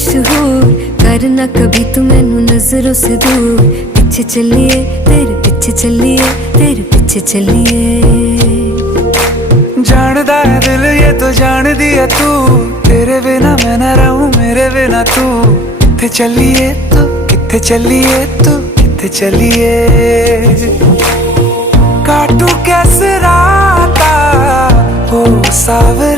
मशहूर, करना कभी तू मैनू नजरों से दूर। पीछे चलिए तेरे पीछे चलिए, तेरे पीछे चलिए। जानदा है दिल ये तो जान दिया तू, तेरे बिना मैं ना रहूं मेरे बिना तू। किथे चलिए तू, किथे चलिए तू, किथे चलिए। काटू कैसे राता हो सावे